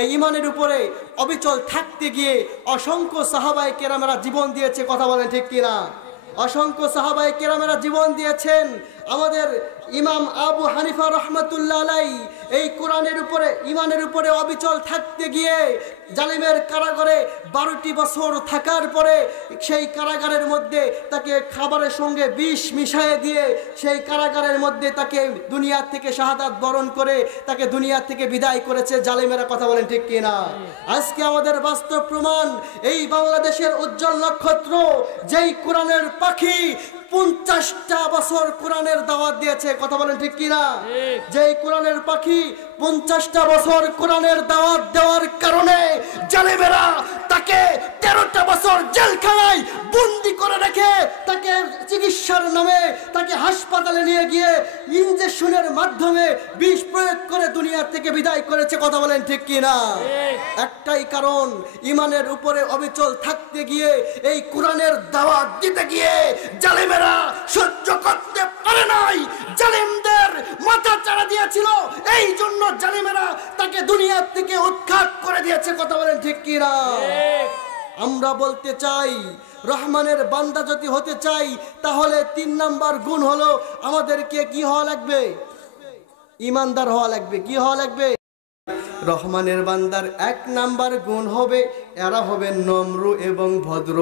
এই ঈমানের উপরে অবিচল থাকতে গিয়ে অসংখ্য সাহাবায়ে কেরামেরা জীবন দিয়েছে, কথা বলেন ঠিক কিনা? অসংখ্য সাহাবায়ে কেরামেরা জীবন দিয়েছেন। আমাদের ইমাম আবু হানিফা রহমাতুল্লাহ আলাইহি এই কোরআনের উপরে ঈমানের উপরে অবিচল থাকতে গিয়ে জালিমের কারাগারে 12টি বছর থাকার পরে সেই কারাগারের মধ্যে তাকে খাবারের সঙ্গে বিষ মিশিয়ে দিয়ে সেই কারাগারের মধ্যে তাকে দুনিয়া থেকে শাহাদাত বরণ করে তাকে দুনিয়া থেকে বিদায় করেছে জালিমেরা, কথা বলেন ঠিক কিনা? আজকে আমাদের বাস্তব প্রমাণ, এই বাংলাদেশের উজ্জ্বল নক্ষত্র যেই কোরআনের পাখি 50টা বছর কোরআনের দাওয়াত দিয়েছে, কথা বলেন ঠিক কিনা? যেই কোরআনের পাখি 50টা বছর কোরআনের দাওয়াত দেওয়ার কারণে জালিমেরা তাকে 13টা বছর জেলখানায় বন্দী করে রেখে তাকে চিকিৎসার নামে তাকে হাসপাতালে নিয়ে গিয়ে ইনজেকশনের মাধ্যমে বিষ প্রয়োগ করে দুনিয়া থেকে বিদায় করেছে, কথা বলেন ঠিক কিনা? একটাই কারণ, ঈমানের উপরে অবিচল থাকতে গিয়ে এই কোরআনের দাওয়াত দিতে গিয়ে জালিমেরা সহ্য করতে পারে নাই, জালিমদের মাথা চাড়া দিয়েছিল, এই জন্য জালিমেরা তাকে দুনিয়া থেকে উৎখাত করে দিয়েছে, কথা বলেন ঠিক কিনা? আমরা বলতে চাই, রহমানের বান্দা যদি হতে চাই তাহলে 3 নাম্বার গুণ হলো আমাদেরকে কি হওয়া লাগবে? ঈমানদার হওয়া লাগবে। কি হওয়া লাগবে? রহমানের বান্দার 1 নাম্বার গুণ হবে এরা হবে নম্র এবং ভদ্র।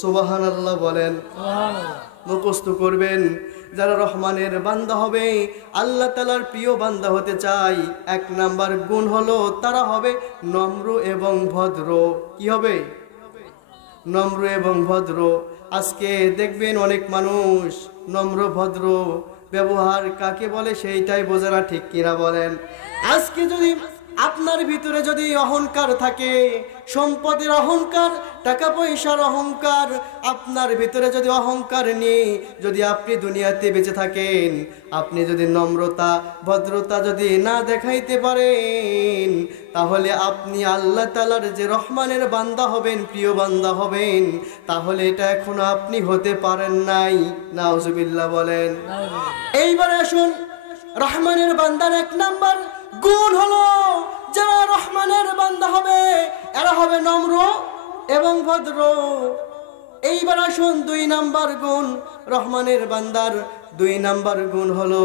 সুবহানাল্লাহ বলেন। মুখস্থ করবেন, যারা রহমানের বান্দা হবে, আল্লাহ তাআলার প্রিয় বান্দা হতে চাই, 1 নাম্বার গুণ হলো তারা হবে নম্র এবং ভদ্র। কি হবে? নম্র এবং ভদ্র। আজকে দেখবেন অনেক মানুষ নম্র ভদ্র ব্যবহার কাকে বলে সেইটাই বোঝে না, ঠিক কিনা বলেন? আজকে যদি আপনার ভিতরে যদি অহংকার থাকে, সম্পদের অহংকার, টাকা পয়সার অহংকার, আপনার ভিতরে যদি অহংকার নেই, যদি আপনি দুনিয়াতে বেঁচে থাকেন, আপনি যদি নম্রতা ভদ্রতা যদি না দেখাইতে পারেন, তাহলে আপনি আল্লাহ তাআলার যে রহমানের বান্দা হবেন, প্রিয় বান্দা হবেন, তাহলে এটা এখনো আপনি হতে পারেন নাই। নাউজুবিল্লাহ বলেন। এইবারে আসুন, রহমানের বান্দার 1 নাম্বার গুণ হলো যারা রহমানের বান্দা হবে এরা হবে নম্র এবং ভদ্র। এইবার আসুন 2 নাম্বার গুণ, রহমানের বান্দার 2 নাম্বার গুণ হলো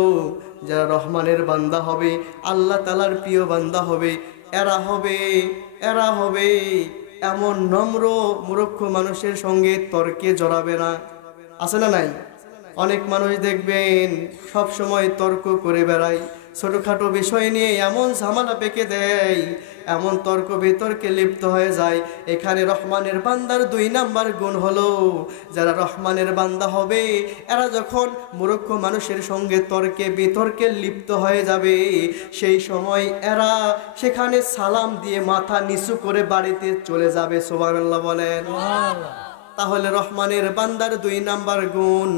যারা রহমানের বান্দা হবে, আল্লাহ তাআলার প্রিয় বান্দা হবে, এরা হবে এমন নম্র মূর্খ মানুষের সঙ্গে তর্কে জড়াবে না। আছে না নাই? অনেক মানুষ দেখবেন সব সময় তর্ক করে বেড়ায়, ছোটখাটো বিষয় নিয়ে এমন ঝামেলা পেকে দেয়, এমন তর্ক বিতর্কে লিপ্ত হয়ে যায়। এখানে রহমানের বান্দার 2 নাম্বার গুণ হলো যারা রহমানের বান্দা হবে এরা যখন মূর্খ মানুষের সঙ্গে তর্কে বিতর্কে লিপ্ত হয়ে যাবে, সেই সময় এরা সেখানে সালাম দিয়ে মাথা নিচু করে বাড়িতে চলে যাবে। সুবহানাল্লাহ বলেন। তাহলে রহমানের বান্দার 2 নাম্বার গুণ,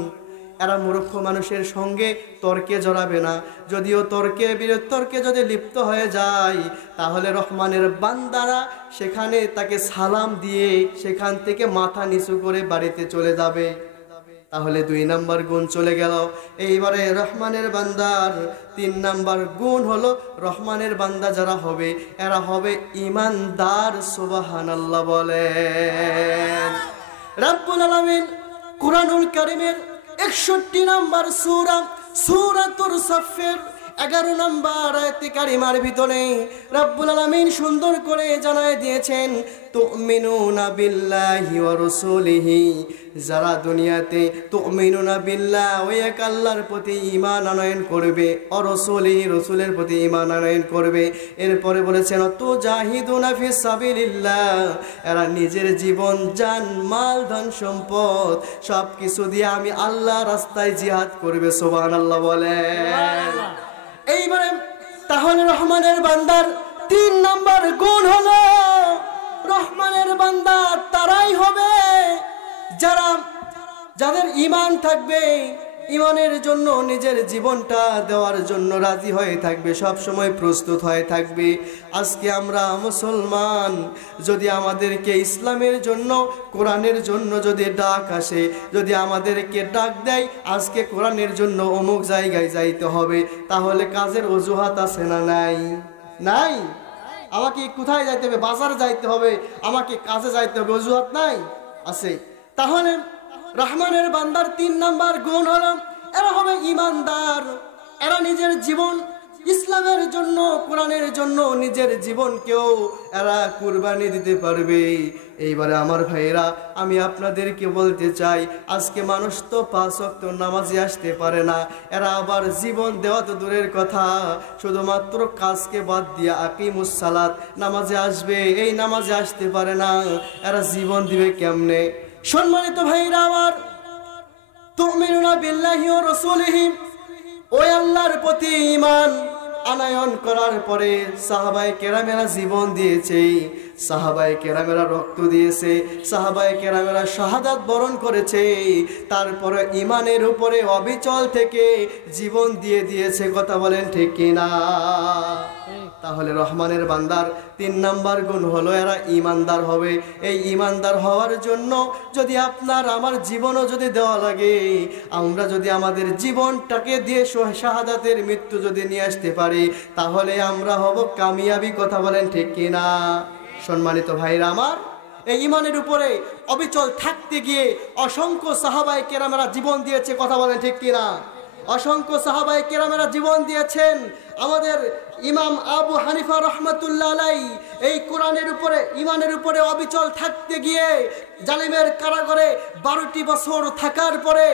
এরা মূর্খ মানুষের সঙ্গে তর্কে জড়াবে না। যদিও তর্কে যদি লিপ্ত হয়ে যায়, তাহলে রহমানের বান্দারা সেখানে তাকে সালাম দিয়ে সেখান থেকে মাথা নিচু করে বাড়িতে চলে যাবে। তাহলে 2 নাম্বার গুণ চলে গেল। এইবারে রহমানের বান্দার 3 নাম্বার গুণ হলো রহমানের বান্দা যারা হবে এরা হবে ঈমানদার। সুবহানাল্লাহ বলেন। রব্বুল আলামিন কুরআনুল কারীমের 61 নাম্বার সূরাতুর সাফের 11 নাম্বার আয়াতে কারিমার ভিতরে রব্বুল আলামিন সুন্দর করে জানায় দিয়েছেন, তুমিনুনা বিল্লাহি ওয়া রাসূলিহি, যারা দুনিয়াতে তুমিনুনা বিল্লাহ ওয়া এক আল্লাহর প্রতি ঈমান আনয়ন করবে, ও রাসূলিহি রাসূলের প্রতি ঈমান আনয়ন করবে। এরপরে বলেছেন তুজাহিদুনা ফিস সাবিলিল্লাহ, এরা নিজের জীবন জান মাল ধন সম্পদ সব কিছু দিয়ে আমি আল্লাহর রাস্তায় জিহাদ করবে। সুবহানাল্লাহ বলেন। এইবারে তাহলে রহমানের বান্দার 3 নাম্বার গুণ হলো রহমানের বান্দা তারাই হবে যাদের ঈমান থাকবে, ঈমানের জন্য নিজের জীবনটা দেওয়ার জন্য রাজি হয়ে থাকবে, সব সময় প্রস্তুত হয়ে থাকবে। আজকে আমরা মুসলমান, যদি আমাদেরকে ইসলামের জন্য কোরআনের জন্য যদি ডাক আসে, যদি আমাদেরকে ডাক দেয় আজকে কোরআনের জন্য অমুক জায়গায় যাইতে হবে, তাহলে কাজের অজুহাত আছে না নাই? আমাকে কোথায় যাইতে হবে? বাজারে যাইতে হবে, আমাকে কাজে যাইতে হবে, অজুহাত নাই? আছে। তাহলে রহমানের বান্দার 3 নাম্বার গুণ হলো এরা হবে ইমানদার। এরা নিজের জীবন ইসলামের জন্য, কোরআনের জন্য নিজের জীবনকেও এরা কুরবানি দিতে পারবে। এইবারে আমার ভাইয়েরা, আমি আপনাদেরকে বলতে চাই, আজকে মানুষ তো 5 ওয়াক্ত নামাজে আসতে পারে না, এরা আবার জীবন দেওয়া তো দূরের কথা, শুধুমাত্র কাজকে বাদ দিয়ে আকিমুস সালাত নামাজে আসবে, এই নামাজে আসতে পারে না, এরা জীবন দিবে কেমনে? সম্মানিত ভাইরা আমার, তুমিনুনা বিল্লাহি ওয়া রাসূলিহি, ওই আল্লাহর প্রতি ঈমান আনয়ন করার পরে সাহাবায়ে কেরামেরা জীবন দিয়েছে, সাহাবায়ে কেরামেরা রক্ত দিয়েছে, সাহাবায়ে কেরামেরা শাহাদাত বরণ করেছে, তারপরে ঈমানের উপরে অবিচল থেকে জীবন দিয়ে দিয়েছে। কথা বলেন ঠিক কিনা? তাহলে রহমানের বান্দার 3 নাম্বার গুণ হলো এরা ঈমানদার হবে। এই ঈমানদার হওয়ার জন্য যদি আপনার আমার জীবনও যদি দেওয়া লাগে, আমরা যদি আমাদের জীবনটাকে দিয়ে শাহাদাতের মৃত্যু যদি নিয়ে আসতে পারি, তাহলে আমরা হব কামিয়াবি। কথা বলেন ঠিক কিনা? সম্মানিত ভাইরা আমার, এই ঈমানের উপরে অবিচল থাকতে গিয়ে অসংখ্য সাহাবায়ে কেরামেরা জীবন দিয়েছে। কথা বলেন ঠিক কিনা? অসংখ্য সাহাবায়ে কেরামেরা জীবন দিয়েছেন। আমাদের ইমাম আবু হানিফা রহমাতুল্লাহ আলাইহি এই কোরআনের উপরে ঈমানের উপরে অবিচল থাকতে গিয়ে জালিমের কারাগারে 12টি বছর থাকার পরে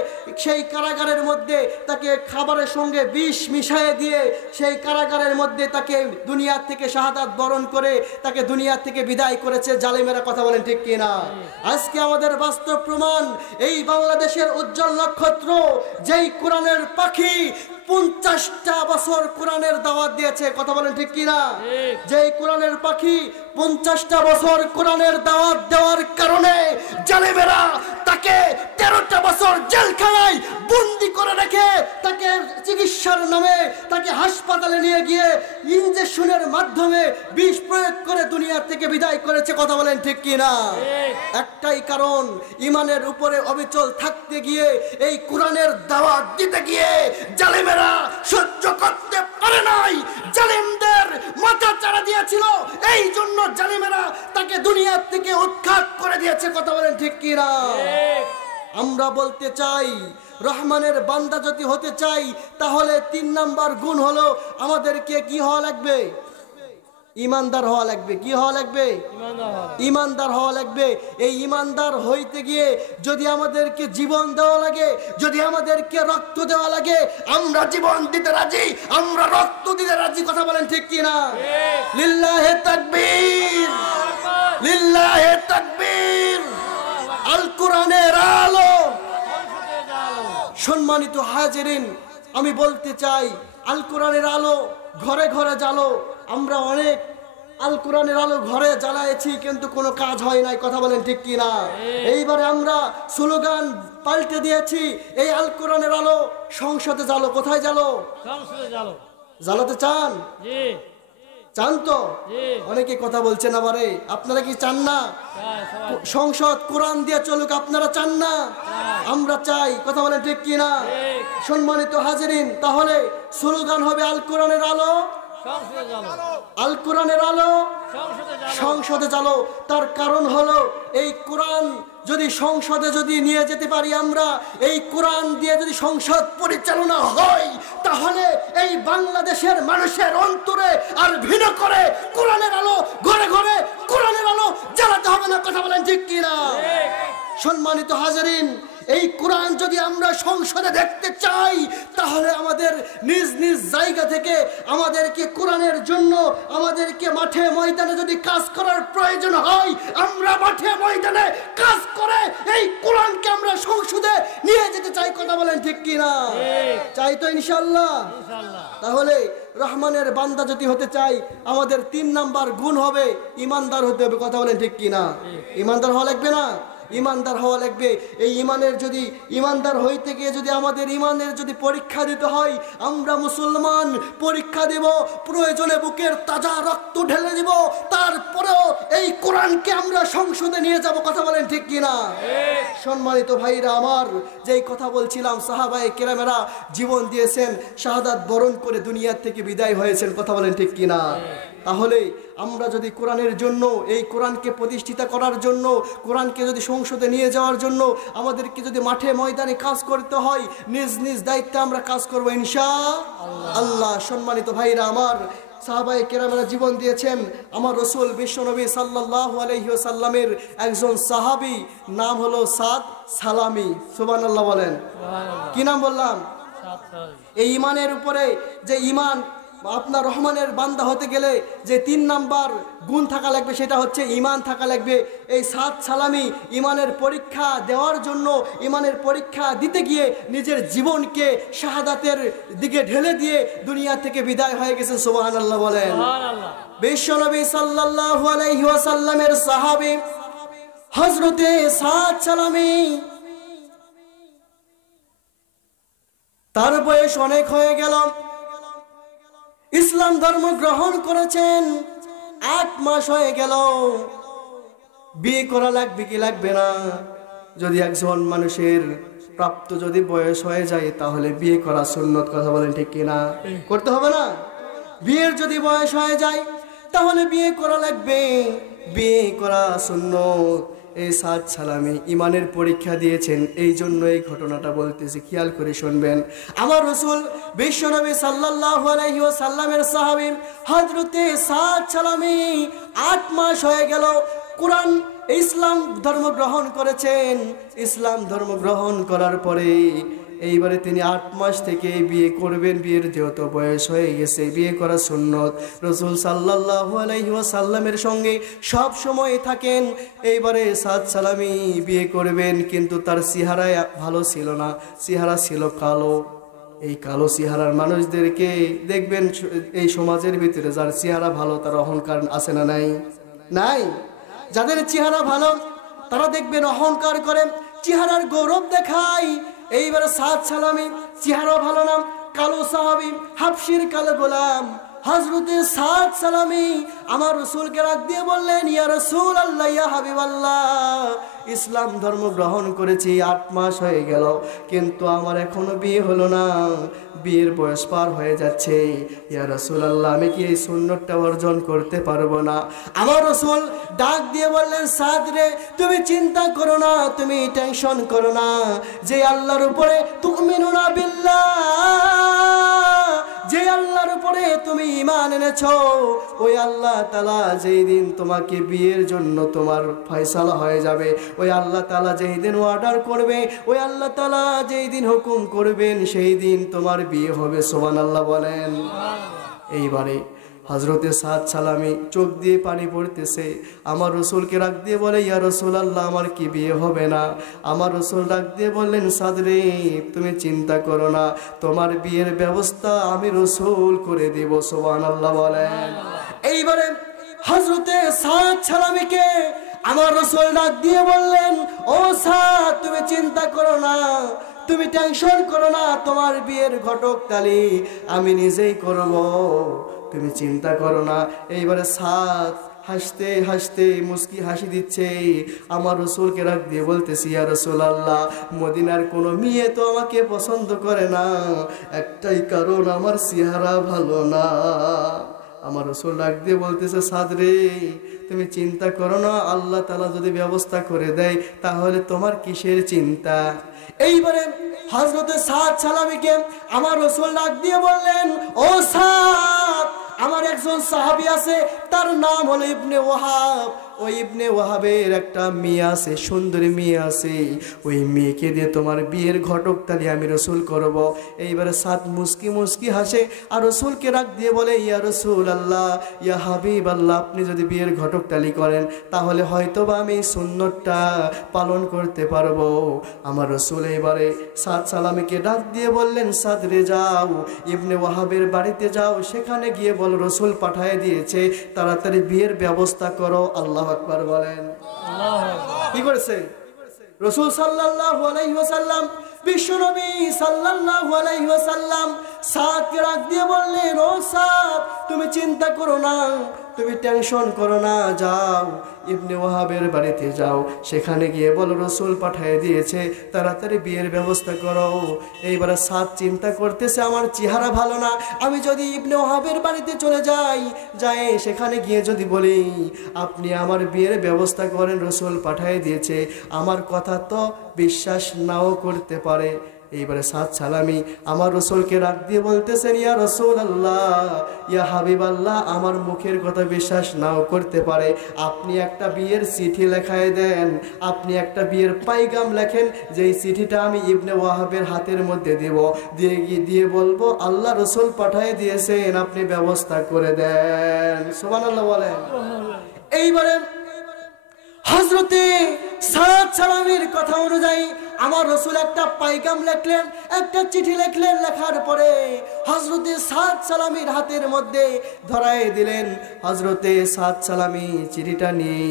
সেই কারাগারের মধ্যে তাকে খাবারের সঙ্গে বিষ মিশিয়ে দিয়ে সেই কারাগারের মধ্যে তাকে দুনিয়া থেকে শাহাদাত বরণ করে তাকে দুনিয়া থেকে বিদায় করেছে জালিমেরা। কথা বলেন ঠিক কিনা? আজকে আমাদের বাস্তব প্রমাণ, এই বাংলাদেশের উজ্জ্বল নক্ষত্র যেই কোরআনের পাখি 50টা বছর কোরআনের দাওয়াত দিয়েছে। কথা বলেন ঠিক কিনা? যেই কোরআনের পাখি 50টা বছর কোরআনের দাওয়াত দেওয়ার কারণে জালিমেরা তাকে 13টা বছর জেলখানায় বন্দি করে রেখে তাকে চিকিৎসার নামে তাকে হাসপাতালে নিয়ে গিয়ে ইনজেকশনের মাধ্যমে বিষ প্রয়োগ করে দুনিয়া থেকে বিদায় করেছে। কথা বলেন ঠিক কিনা? একটাই কারণ, ঈমানের উপরে অবিচল থাকতে গিয়ে এই কোরআনের দাওয়াত দিতে গিয়ে জালিমেরা সহ্য করতে পারে নাই, জালিমদের মাথা চাড়া দিয়েছিল, এই জন্য জালিমেরা তাকে দুনিয়া থেকে উৎখাত করে দিয়েছে। কথা বলেন ঠিক কিনা? আমরা বলতে চাই, রহমানের বান্দা যদি হতে চাই, তাহলে 3 নাম্বার গুণ হলো আমাদেরকে কি হওয়া লাগবে? ঈমানদার হওয়া লাগবে। কি হওয়া লাগবে? ঈমানদার হওয়া লাগবে। এই ঈমানদার হইতে গিয়ে যদি আমাদেরকে জীবন দেওয়া লাগে, যদি আমাদেরকে রক্ত দেওয়া লাগে, আমরা জীবন দিতে রাজি, আমরা রক্ত দিতে রাজি। কথা বলেন ঠিক কিনা? লিল্লাহে তাকবীর, লিল্লাহে তাকবীর। আল কোরআনের আলো। সম্মানিত হাজিরিন, আমি বলতে চাই, আল কোরআনের আলো ঘরে ঘরে জ্বালো। আমরা অনেক আল কোরআনের আলো ঘরে জ্বালাইছি, কিন্তু কোনো কাজ হয় নাই। কথা বলেন ঠিক কিনা? এইবারে আমরা স্লোগান পাল্টে দিয়েছি, এই আল কোরআনের আলো সংসদে জ্বালো। কোথায় জ্বালো? সংসদে জ্বালো। জ্বালাতে চান? চান তো? অনেকে কথা বলছেন আবারে, আপনারা কি চান না সংসদ কোরআন দিয়ে চলুক? আপনারা চান না? আমরা চাই। কথা বলেন ঠিক কিনা? সম্মানিত হাজিরিন, তাহলে স্লোগান হবে আল কোরআনের আলো, আল কোরআনের আলো সংসদে জ্বালো। তার কারণ হলো, এই কোরআন যদি সংসদে যদি নিয়ে যেতে পারি, আমরা এই কোরআন দিয়ে যদি সংসদ পরিচালনা হয়, তাহলে এই বাংলাদেশের মানুষের অন্তরে আর ভিন্ন করে কোরআনের আলো ঘরে ঘরে কোরআনের আলো জ্বালাতে হবে না। কথা বলেন ঠিক কিনা? সম্মানিত হাজিরিন, এই কোরআন যদি আমরা সংসদে দেখতে চাই, তাহলে আমাদের নিজ নিজ জায়গা থেকে আমাদেরকে কোরআনের জন্য আমাদেরকে মাঠে ময়দানে যদি কাজ করার প্রয়োজন হয়, আমরা মাঠে ময়দানে কাজ করে এই কোরআনকে আমরা সংসদে নিয়ে যেতে চাই। কথা বলেন ঠিক কিনা? চাই তো ইনশাআল্লাহ। তাহলে রহমানের বান্দা যদি হতে চাই, আমাদের 3 নাম্বার গুণ হবে ঈমানদার হতে হবে। কথা বলেন ঠিক কিনা? ঈমানদার হওয়া লাগবে না? ঈমানদার হওয়া লাগবে। এই ঈমানের যদি ঈমানদার হইতে গিয়ে যদি আমাদের ঈমানের যদি পরীক্ষা দিতে হয়, আমরা মুসলমান পরীক্ষা দেব, প্রয়োজনে বুকের তাজা রক্ত ঢেলে দিব, তারপরেও এই কোরআনকে আমরা সংসদে নিয়ে যাব, কথা বলেন ঠিক কিনা? সম্মানিত ভাইরা আমার, যেই কথা বলছিলাম, সাহাবায়ে কেরামেরা জীবন দিয়েছেন, শাহাদাত বরণ করে দুনিয়ার থেকে বিদায় হয়েছেন, কথা বলেন ঠিক কিনা? তাহলে আমরা যদি কোরআনের জন্য, এই কোরআনকে প্রতিষ্ঠিত করার জন্য, কোরআনকে যদি সংসদে নিয়ে যাওয়ার জন্য আমাদেরকে যদি মাঠে ময়দানে কাজ করতে হয়, নিজ নিজ দায়িত্বে আমরা কাজ করব ইনশাআল্লাহ। সম্মানিত ভাইরা আমার, সাহাবায়ে কেরামেরা জীবন দিয়েছেন। আমার রাসূল বিশ্বনবী সাল্লাল্লাহু আলাইহি ওয়াসাল্লামের একজন সাহাবী, নাম হলো সাদ সালামি। সুবহানাল্লাহ বলেন। কি নাম বললাম? এই ঈমানের উপরে, যে ঈমান আপনার রহমানের বান্দা হতে গেলে যে 3 নাম্বার গুণ থাকা লাগবে, সেটা হচ্ছে ঈমান থাকা লাগবে। এই সাদ সালামি ঈমানের পরীক্ষা দেওয়ার জন্য, ঈমানের পরীক্ষা দিতে গিয়ে নিজের জীবনকে শাহাদাতের দিকে ঢেলে দিয়ে দুনিয়া থেকে বিদায় হয়ে গেছেন। সুবহানাল্লাহ বলেন। বিশ্বনবী সাল্লাল্লাহু আলাইহি ওয়াসাল্লামের সাহাবী হযরতে সাদ সালামি, তার বয়স অনেক হয়ে গেল, ইসলাম ধর্ম গ্রহণ করেছেন, 8 মাস হয়ে গেল। বিয়ে করা লাগবে কি লাগবে না? যদি একজন মানুষের প্রাপ্ত যদি বয়স হয়ে যায়, তাহলে বিয়ে করা সুন্নত, কথা বলেন ঠিক কিনা? করতে হবে না? বিয়ের যদি বয়স হয়ে যায় তাহলে বিয়ে করা লাগবে, বিয়ে করা সুন্নত। এই সাদ সালামি ঈমানের পরীক্ষা দিয়েছেন, এই জন্য এই ঘটনাটা বলতেছি, খেয়াল করে শুনবেন। আমার রাসূল বিশ্বনবী সাল্লাল্লাহু আলাইহি ওয়াসাল্লামের সাহাবী হযরতে সাদ সালামি 8 মাস হয়ে গেল কোরআন ইসলাম ধর্ম গ্রহণ করেছেন। ইসলাম ধর্ম গ্রহণ করার পরে এইবারে তিনি 8 মাস থেকে বিয়ে করবেন। বিয়ের যেহেতু বয়স হয়ে গেছে, বিয়ে করা সুন্নত। রাসূল সাল্লাল্লাহু আলাইহি ওয়াসাল্লামের সঙ্গে সব সময় থাকেন। এইবারে সাদ সালামি বিয়ে করবেন, কিন্তু তার চেহারা ভালো ছিল না, চেহারা ছিল কালো। এই কালো চেহারার মানুষদেরকে দেখবেন এই সমাজের ভিতরে, যার চেহারা ভালো তার অহংকার আছে না নাই? নাই। যাদের চেহারা ভালো তারা দেখবেন অহংকার করে, চেহারার গৌরব দেখায়। এইবারে সাদ সালামি চেহারা ভালো না, কালো সাহাবী, হাবশির কালো গোলাম হযরতে সাদ সালামি আমার রাসূলকে ডাক দিয়ে বললেন, ইয়া রাসূলুল্লাহ, ইয়া হাবিবাল্লাহ, ইসলাম ধর্ম গ্রহণ করেছি, 8 মাস হয়ে গেল, কিন্তু আমার এখনো বিয়ে হলো না, বিয়ের বয়স পার হয়ে যাচ্ছে। ইয়া রাসূলুল্লাহ, আমি কি এই সুন্নতটা অর্জন করতে পারবো না? আমার রাসূল ডাক দিয়ে বললেন, সাদ রে, তুমি চিন্তা করো না, তুমি টেনশন করো না, যে আল্লাহর উপরে তুমিনুনা বিল্লাহ, যে আল্লাহর উপরে তুমি ঈমান এনেছো, ওই আল্লাহ তাআলা যেই দিন তোমাকে বিয়ের জন্য তোমার ফয়সালা হয়ে যাবে, ওই আল্লাহ তাআলা যেই দিন অর্ডার করবে, ওই আল্লাহ তাআলা যেই দিন হুকুম করবেন, সেই দিন তোমার বিয়ে হবে। সুবহানাল্লাহ বলেন। এইবারে হযরতে সাদ সালামি চোখ দিয়ে পানি পড়তেছে, আমার রাসূলকে ডাক দিয়ে বলে, ইয়া রাসূলুল্লাহ, আমার কি বিয়ে হবে না? আমার রাসূল ডাক দিয়ে বললেন, সাদ রে, তুমি চিন্তা করো না, তোমার বিয়ের ব্যবস্থা আমি রাসূল করে দেব। সুবহানাল্লাহ বলেন। এইবারে হযরতে সাদ সালামিকে আমার রাসূল ডাক দিয়ে বললেন, ও সাদ, তুমি চিন্তা করো না, তুমি টেনশন করো না, তোমার বিয়ের ঘটকতালি আমি নিজেই করব, তুমি চিন্তা করো না। এইবারে সাদ হাসতে হাসতে মুস্কি হাসি দিচ্ছে, আমার রাসূলকে ডাক দিয়ে বলতেছি, ইয়া রাসূলুল্লাহ, মদিনার কোনো মেয়ে তো আমাকে পছন্দ করে না, একটাই কারণ, আমার চেহারা ভালো না। আমার রাসূল ডাক দিয়ে বলতেছে, সাদ রে, তুমি চিন্তা করো না, আল্লাহ তাআলা যদি ব্যবস্থা করে দেয় তাহলে তোমার কিসের চিন্তা? এইবারে হযরতে সাদ সালামিকে আমার রাসূল ডাক দিয়ে বললেন, ও সাদ, আমার একজন সাহাবী আছে, তার নাম হলো ইবনে ওয়াহাব। ওই ইবনে ওয়াহাবের একটা মেয়ে আছে, সুন্দরী মেয়ে আছে, ওই মেয়েকে দিয়ে তোমার বিয়ের ঘটকতালি আমি রাসূল করব। এইবারে সাদ মুস্কি মুস্কি হাসে আর রাসূলকে ডাক দিয়ে বলে, ইয়া রাসূলুল্লাহ, ইয়া হাবিবাল্লাহ, আপনি যদি বিয়ের ঘটকতালি করেন তাহলে হয়তোবা আমি সুন্নতটা পালন করতে পারবো। আমার রাসূল এবারে সাদ সালামিকে ডাক দিয়ে বললেন, সাদ রে, যাও ইবনে ওয়াহাবের বাড়িতে যাও, সেখানে গিয়ে বলো রাসূল পাঠিয়ে দিয়েছে, তাড়াতাড়ি বিয়ের ব্যবস্থা করো। আল্লাহু আকবার বলেন। কি করেছে রাসূল সাল্লাল্লাহু আলাইহি ওয়াসাল্লাম? বিশ্বনবী সাল্লাল্লাহু আলাইহি ওয়াসাল্লাম সাদকে ডাক দিয়ে বললেন, ও সাদ, তুমি চিন্তা করো না, তুমি টেনশন করো না, যাও ইবনে ওয়াহাবের বাড়িতে যাও, সেখানে গিয়ে বলো রসুল পাঠিয়ে দিয়েছে, তাড়াতাড়ি বিয়ের ব্যবস্থা করো। এইবারে সাদ চিন্তা করতেছে আমার চেহারা ভালো না, আমি যদি ইবনে ওয়াহাবের বাড়িতে চলে যাই, সেখানে গিয়ে যদি বলি আপনি আমার বিয়ের ব্যবস্থা করেন, রসুল পাঠিয়ে দিয়েছে, আমার কথা তো বিশ্বাস নাও করতে পারে। এইবারে সাদ সালামি আমার রসুলকে রাখ দিয়ে বলতেছেন, ইয়া রসুল আল্লাহ, ইয়া হাবিব আল্লাহ, আমার মুখের কথা বিশ্বাস নাও করতে পারে, আপনি একটা বিয়ের চিঠি লেখায় দেন, আপনি একটা বিয়ের পাইগাম লেখেন, যেই চিঠিটা আমি ইবনে ওয়াহাবের হাতের মধ্যে দিয়ে বলবো আল্লাহ রসুল পাঠিয়ে দিয়েছেন, আপনি ব্যবস্থা করে দেন। সুবহানাল্লাহ বলেন। এইবারে হযরতে সাদ সালামির কথা অনুযায়ী আমার রসুল একটা পাইগাম লিখলেন, একটা চিঠি লিখলেন, লেখার পরে হযরতে সাদ সালামির হাতের মধ্যে ধরায় দিলেন। হযরতে সাদ সালামি চিঠিটা নিয়ে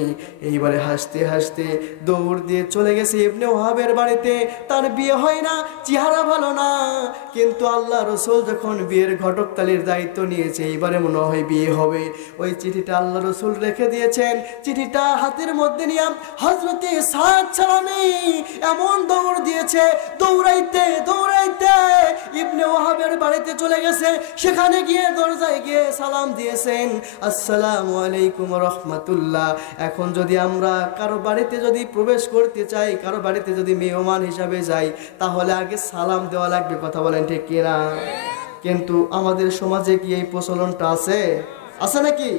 এইবারে হাসতে হাসতে দৌড় দিয়ে চলে গেছে ইবনে ওয়াহাবের বাড়িতে। তার বিয়ে হয় না, চেহারা ভালো না, কিন্তু আল্লাহ রসুল যখন বিয়ের ঘটকতালির দায়িত্ব নিয়েছে, এইবারে মনে হয় বিয়ে হবে। ওই চিঠিটা আল্লাহ রসুল রেখে দিয়েছেন, চিঠিটা হাতের মধ্যে নিয়ে হযরতে সাদ সালামি এমন দৌড় দিয়েছে, দৌড়াইতে দৌড়াইতে ইবনে ওয়াহাবের বাড়িতে চলে গেছে। সেখানে গিয়ে দরজায় গিয়ে সালাম দিয়েছেন, আসসালামু আলাইকুম রাহমাতুল্লাহ। এখন যদি আমরা কারো বাড়িতে যদি প্রবেশ করতে চাই, কারো বাড়িতে যদি মেহমান হিসাবে যাই, তাহলে আগে সালাম দেওয়া লাগবে, কথা বলেন ঠিক কিনা? কিন্তু আমাদের সমাজে কি এই প্রচলনটা আছে? আছে নাকি?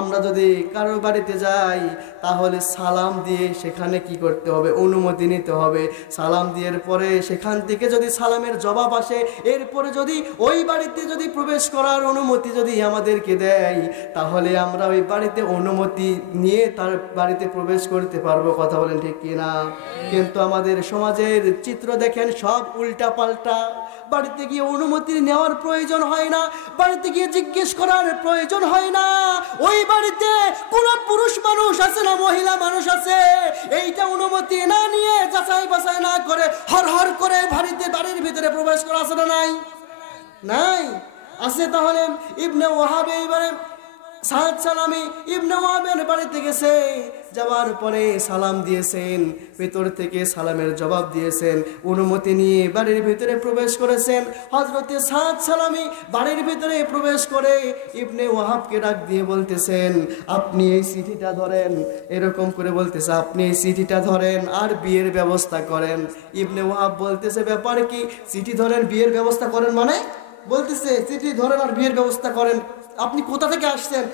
আমরা যদি কারো বাড়িতে যাই, তাহলে সালাম দিয়ে সেখানে কি করতে হবে? অনুমতি নিতে হবে। সালাম দেওয়ার পরে সেখান থেকে যদি সালামের জবাব আসে, এরপরে যদি ওই বাড়িতে যদি প্রবেশ করার অনুমতি যদি আমাদেরকে দেয়, তাহলে আমরা ওই বাড়িতে অনুমতি নিয়ে তার বাড়িতে প্রবেশ করতে পারবো, কথা বলেন ঠিক কিনা? কিন্তু আমাদের সমাজের চিত্র দেখেন, সব উল্টা পাল্টা। বাড়িতে গিয়ে অনুমতি নেওয়ার প্রয়োজন হয় না, বাড়িতে গিয়ে জিজ্ঞেস করার প্রয়োজন হয় না। ওই বাড়িতে কোন পুরুষ মানুষ আছে না মহিলা মানুষ আছে, এইটা অনুমতি না নিয়ে যাচাই বাছাই না করে হর হর করে বাড়ির ভিতরে প্রবেশ করা আছে না নাই? নাই, আছে। তাহলে ইবনে ওয়াহাব এইবারে সাদ সালামি ইবনে ওয়াহাবের বাড়িতে গেছে, যাওয়ার পরে সালাম দিয়েছেন, ভেতর থেকে সালামের জবাব দিয়েছেন, অনুমতি নিয়ে বাড়ির ভিতরে প্রবেশ করেছেন। হযরতে সাদ সালামি বাড়ির ভিতরে প্রবেশ করে ইবনে ওয়াহাবকে ডাক দিয়ে বলতেছেন, আপনি এই চিঠিটা ধরেন, এরকম করে বলতেছে, আপনি এই চিঠিটা ধরেন আর বিয়ের ব্যবস্থা করেন। ইবনে ওয়াহাব বলতেছে, ব্যাপার কি? চিঠি ধরেন বিয়ের ব্যবস্থা করেন মানে? বলতেছে চিঠি ধরেন আর বিয়ের ব্যবস্থা করেন, আপনি কোথা থেকে আসছেন?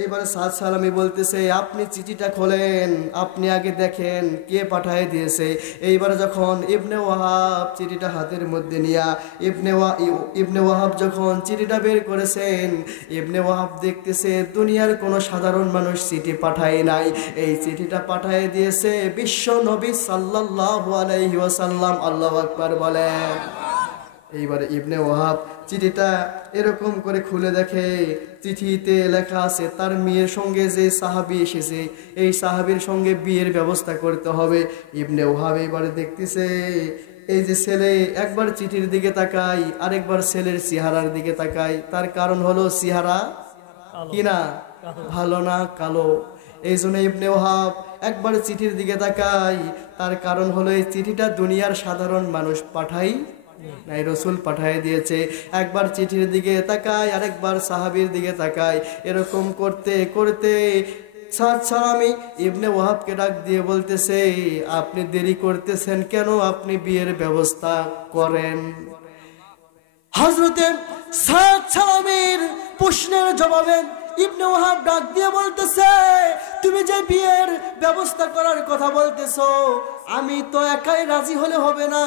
এইবারে সাদ সালামি বলতেছে, আপনি চিঠিটা খোলেন, আপনি আগে দেখেন কে পাঠিয়ে দিয়েছে। এইবারে যখন ইবনে ওয়াহাব চিঠিটা হাতের মধ্যে নিয়ে ইবনে ওয়াহাব যখন চিঠিটা বের করেছেন, ইবনে ওয়াহাব দেখতেছে দুনিয়ার কোনো সাধারণ মানুষ চিঠি পাঠায় নাই, এই চিঠিটা পাঠিয়ে দিয়েছে বিশ্ব নবী সাল্লাল্লাহু আলাইহি ওয়াসাল্লাম। আল্লাহু আকবার বলেন। এইবারে ইবনে ওয়াহাব চিঠিটা এরকম করে খুলে দেখে, চিঠিতে লেখা আছে তার মেয়ের সঙ্গে যে সাহাবী এসেছে, এই সাহাবীর সঙ্গে বিয়ের ব্যবস্থা করতে হবে। ইবনে ওয়াহাব এবারে দেখতেছে, এই যে ছেলে একবার চিঠির দিকে তাকায়, আরেকবার ছেলের চেহারার দিকে তাকায়, তার কারণ হলো চেহারা কিনা ভালো না, কালো। এই জন্য ইবনে ওয়াহাব একবার চিঠির দিকে তাকায়, তার কারণ হলো এই চিঠিটা দুনিয়ার সাধারণ মানুষ পাঠাই নাই, রসুল পাঠিয়ে দিয়েছে। একবার চিঠির দিকে তাকায়, আরেকবার সাহাবীর দিকে তাকায়, এরকম করতে করতে সাদ সালামি ইবনে ওয়াহাবকে ডাক দিয়ে বলতেছে, আপনি দেরি করতেছেন কেন? আপনি বিয়ের ব্যবস্থা করেন। হযরতে সাদ সালামির প্রশ্নের জবাবে ইবনে ওয়াহাব ডাক দিয়ে বলতেছে, তুমি যে বিয়ের ব্যবস্থা করার কথা বলতেছো, আমি তো একাই রাজি হলে হবে না,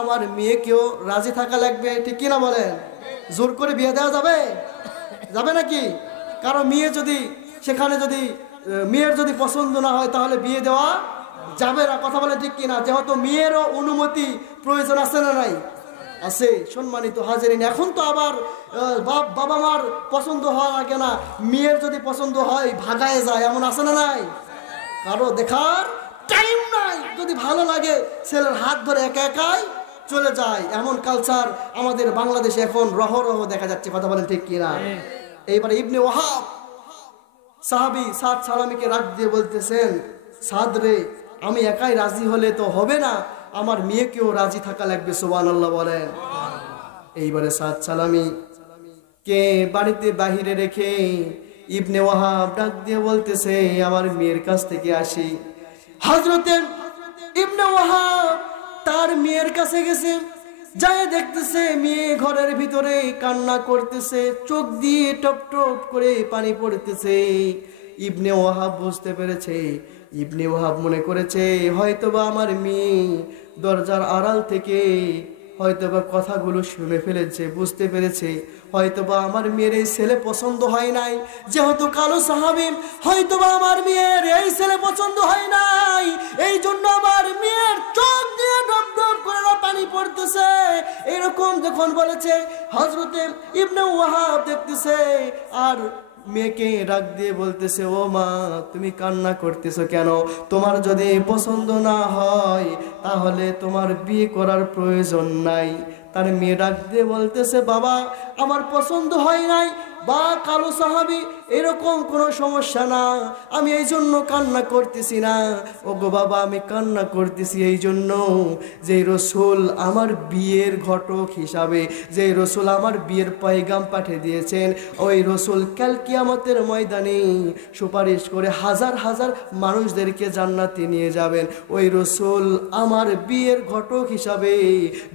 আমার মেয়েকেও রাজি থাকা লাগবে, ঠিক কিনা বলেন? জোর করে বিয়ে দেওয়া যাবে? যাবে নাকি? কারণ মেয়ে যদি সেখানে যদি মেয়ের যদি পছন্দ না হয়, তাহলে বিয়ে দেওয়া যাবে না, কথা বলে ঠিক কিনা? যেহেতু মেয়েরও অনুমতি প্রয়োজন আছে না নাই? আছে। সম্মানিত হাজিরিন, এখন তো আবার বাবা মার পছন্দ হওয়া লাগে না, মেয়ের যদি পছন্দ হয় ভাগায় যায়, এমন আছে না নাই? কারো দেখার টাইম নাই, যদি ভালো লাগে ছেলের হাত ধরে একা একাই চলে যায়, এমন কালচার আমাদের বাংলাদেশে এখন রহ রহ দেখা যাচ্ছে, কথা বলেন ঠিক কিনা? এইবারে ইবনে ওয়াহাব সাহাবী সাদ সালামীকে রাগ দিয়ে বলতেছেন, সাদ রে, আমি একাই রাজি হলে তো হবে না, আমার মেয়েকেও রাজি থাকা লাগবে। সুবহানাল্লাহ বলেন। এইবারে সাদ সালামী কে বাড়িতে বাহিরে রেখে ইবনে ওয়াহাব ডাক দিয়ে বলতেছে, আমার মেয়ের কাছ থেকে আসি। হযরতে ইবনে ওয়াহাব তার মেয়ের কাছে গেছে, যায় দেখতেছে মেয়ে ঘরের ভিতরে কান্না করতেছে, চোখ দিয়ে টপ টপ করে পানি পড়তেছে। ইবনে ওয়াহাব বুঝতে পেরেছে, ইবনে ওয়াহাব মনে করেছে হয়তোবা আমার মেয়ে দরজার আড়াল থেকে হয়তোবা কথাগুলো শুনে ফেলেছে, বুঝতে পেরেছে হয়তোবা আমার মেয়ের এই ছেলে পছন্দ হয় নাই, যেহেতু কালো সাহাবী, হয়তোবা আমার মেয়ের এই ছেলে পছন্দ হয় নাই, এই জন্য আমার মেয়ের চোখ দিয়ে ডব ডব করে পানি পড়তেছে। এরকম যখন বলেছে, হযরতে ইবনে ওয়াহাব দেখতেছে আর মেয়েকে ডাক দিয়ে বলতেছে, ও মা, তুমি কান্না করতেছো কেন? তোমার যদি পছন্দ না হয় তাহলে তোমার বিয়ে করার প্রয়োজন নাই। তার মেয়ে ডাক দিয়ে বলতেছে, বাবা, আমার পছন্দ হয় নাই বা কালো সাহাবী, এরকম কোনো সমস্যা না, আমি এই জন্য কান্না করতেছি না। ও গো বাবা, আমি কান্না করতেছি এই জন্য যে রসুল আমার বিয়ের ঘটক হিসাবে, যে রসুল আমার বিয়ের পয়গাম পাঠিয়ে দিয়েছেন, ওই রসুল কাল কিয়ামতের ময়দানে সুপারিশ করে হাজার হাজার মানুষদেরকে জান্নাতে নিয়ে যাবেন। ওই রসুল আমার বিয়ের ঘটক হিসাবে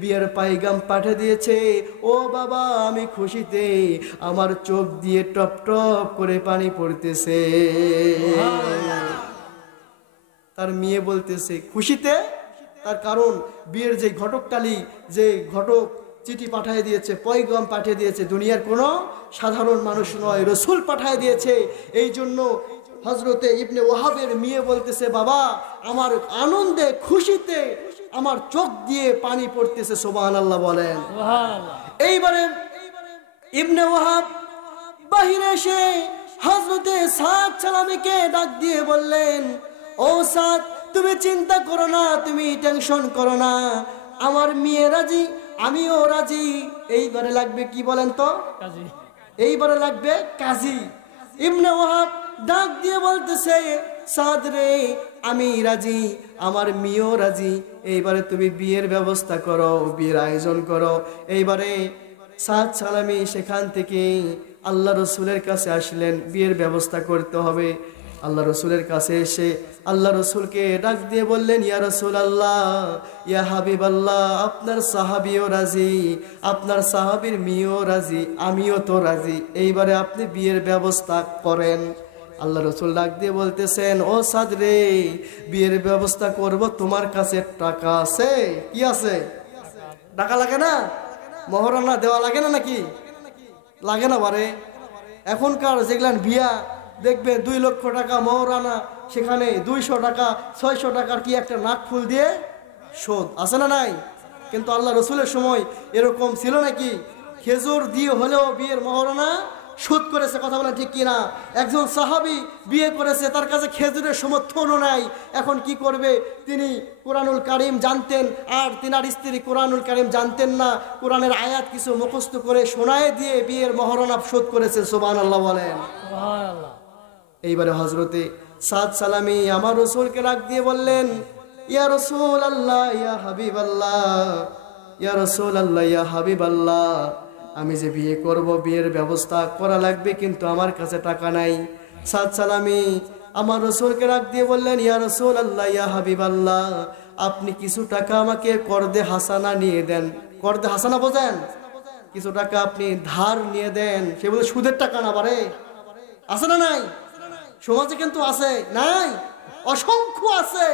বিয়ের পয়গাম পাঠিয়ে দিয়েছে। ও বাবা, আমি খুশিতে আমার চোখ দিয়ে টপ টপ করে পানি পড়তেছে। তার মেয়ে বলতেছে খুশিতে, তার কারণ বিয়ের যে ঘটকটালি, যে ঘটক চিঠি পাঠিয়ে দিয়েছে, পয়গাম পাঠিয়ে দিয়েছে, দুনিয়ার কোনো সাধারণ মানুষ নয়, রসুল পাঠিয়ে দিয়েছে। এই জন্য হযরতে ইবনে ওয়াহাবের মেয়ে বলতেছে, বাবা, আমার আনন্দে খুশিতে আমার চোখ দিয়ে পানি পড়তেছে। সুবহানাল্লাহ বলেন। এইবারে ইবনে ওয়াহাব বাহিরে এসে হযরতে সাদ সালামীকে ডাক দিয়ে বললেন, ও সাদ, তুমি চিন্তা করো না, তুমি টেনশন করো না, আমার মেয়ে রাজি, আমিও রাজি। এইবারে লাগবে কি বলেন তো? কাজী। এইবারে লাগবে কাজী। ইবনে ওয়াহাব ডাক দিয়ে বলতেছে, সাদ রে, আমি রাজি, আমার মেয়েও রাজি, এইবারে তুমি বিয়ের ব্যবস্থা করো, বিয়ের আয়োজন করো। এইবারে সাদ সালামী সেখান থেকে আল্লাহ রসুলের কাছে আসলেন, বিয়ের ব্যবস্থা করতে হবে। আল্লাহ রসুলের কাছে এসে আল্লাহ রসুলকে ডাক দিয়ে বললেন, ইয়া রাসূলুল্লাহ, ইয়া হাবিবাল্লাহ, আপনার সাহাবীও রাজি, আপনার সাহাবীর মেয়েও রাজি, আমিও তো রাজি, এইবারে আপনি বিয়ের ব্যবস্থা করেন। আল্লাহ রসুল ডাক দিয়ে বলতেছেন, ও সাদ রে, বিয়ের ব্যবস্থা করব, তোমার কাছে টাকা আছে? কি আছে? টাকা লাগে না? মহরানা দেওয়া লাগে না নাকি? লাগে না বারে। এখনকার যেগুলান বিয়া দেখবে 2 লক্ষ টাকা মহরানা, সেখানে 200 টাকা 600 টাকার কি একটা নাক ফুল দিয়ে শোধ আছে না নাই? কিন্তু আল্লাহ রসুলের সময় এরকম ছিল নাকি? খেজুর দিয়ে হলেও বিয়ের মহরানা শোধ করেছে। কথা বলেন ঠিক কিনা? একজন সাহাবী বিয়ে করেছে, তার কাছে খেজুরের সমর্থনও নাই। এখন কি করবে? তিনি কোরআনুল কারীম জানতেন, আর তিনার স্ত্রী কোরআনুল কারীম জানতেন না। কোরআনের আয়াত কিছু মুখস্থ করে শোনায় দিয়ে বিয়ের মহরানা শোধ করেছে। সুবহানাল্লাহ বলেন। সুবহানাল্লাহ। এইবারে হযরতে সাদ সালামী আমার রসুলকে ডাক দিয়ে বললেন, ইয়া রাসূলুল্লাহ, ইয়া হাবিবাল্লাহ, ইয়া রাসূলুল্লাহ, ইয়া হাবিবাল্লাহ, আমি যে বিয়ে করব, বিয়ের ব্যবস্থা করা লাগবে, কিন্তু আমার কাছে টাকা নাই। সাদ সালামী আমার রসুলকে ডাক দিয়ে বললেন, ইয়া রাসূলুল্লাহ, ইয়া হাবিবাল্লাহ, আপনি কিছু টাকা আমাকে করদে হাসানা নিয়ে দেন। করদে হাসানা বোঝেন? কিছু টাকা আপনি ধার নিয়ে দেন। সে বলে সুদের টাকা না বারে, আছে না নাই? সমাজে কিন্তু আছে, নাই? অসংখ্য আছে।